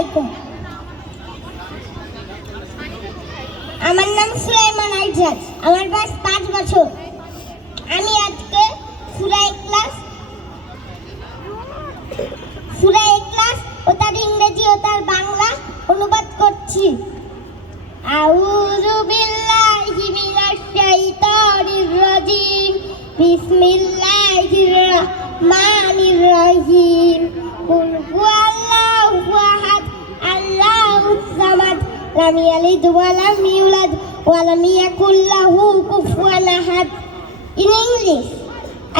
আলাইকুম। আমার নাম সুলাইমান আইজাজ। আমার বয়স 5 বছর। আমি আজকে সূরা ইখলাস ও তার ইংরেজি ও তার বাংলা অনুবাদ করছি। আউযু বিল্লাহি মিনাশ শাইতানির রাজিম। বিসমিল্লাহির রহমানির রহিম। কুল হুয়াল্লাহু আহাদ আল্লাহুস সামাদ লাম ইয়ালিদ ওয়া লাম ইউলাদ ওয়া লাম ইয়াকুল লাহু কুফুয়ান আহাদ। In English,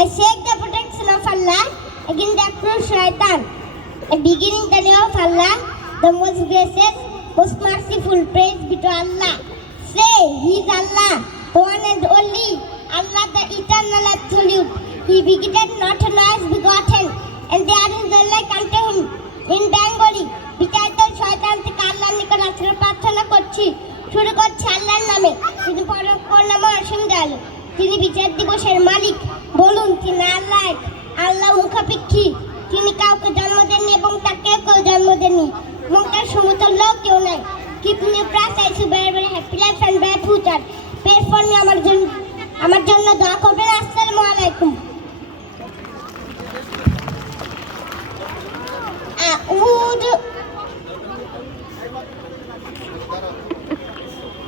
I seek the protection of Allah against the cruel shaitan. Beginning the name of Allah, the most gracious, most merciful. Praise be to Allah. Say, He is Allah, the one and only, Allah the eternal absolute. He begetted not, nor is begotten, and there is none like unto Him. In Bengali, বিচারিত শয়তান থেকে আল্লাহর নিকট আশ্রয় প্রার্থনা করছি। শুরু করছি আল্লাহর নামে, তিনি পরম করুণাময় অসীম দয়ালু। তিনি বিচার দিবসের মালিক। বলুন তিনি আল্লাহ এক, আল্লাহ মুখাপেক্ষী। তিনি কাউকে জন্ম দেননি এবং তাকে কেউ জন্ম দেননি এবং তার সমতুল্য কেউ নাই। Keep me blessed, I see very happy life and bright future. Pray for me, আমার জন্য দোয়া করবেন।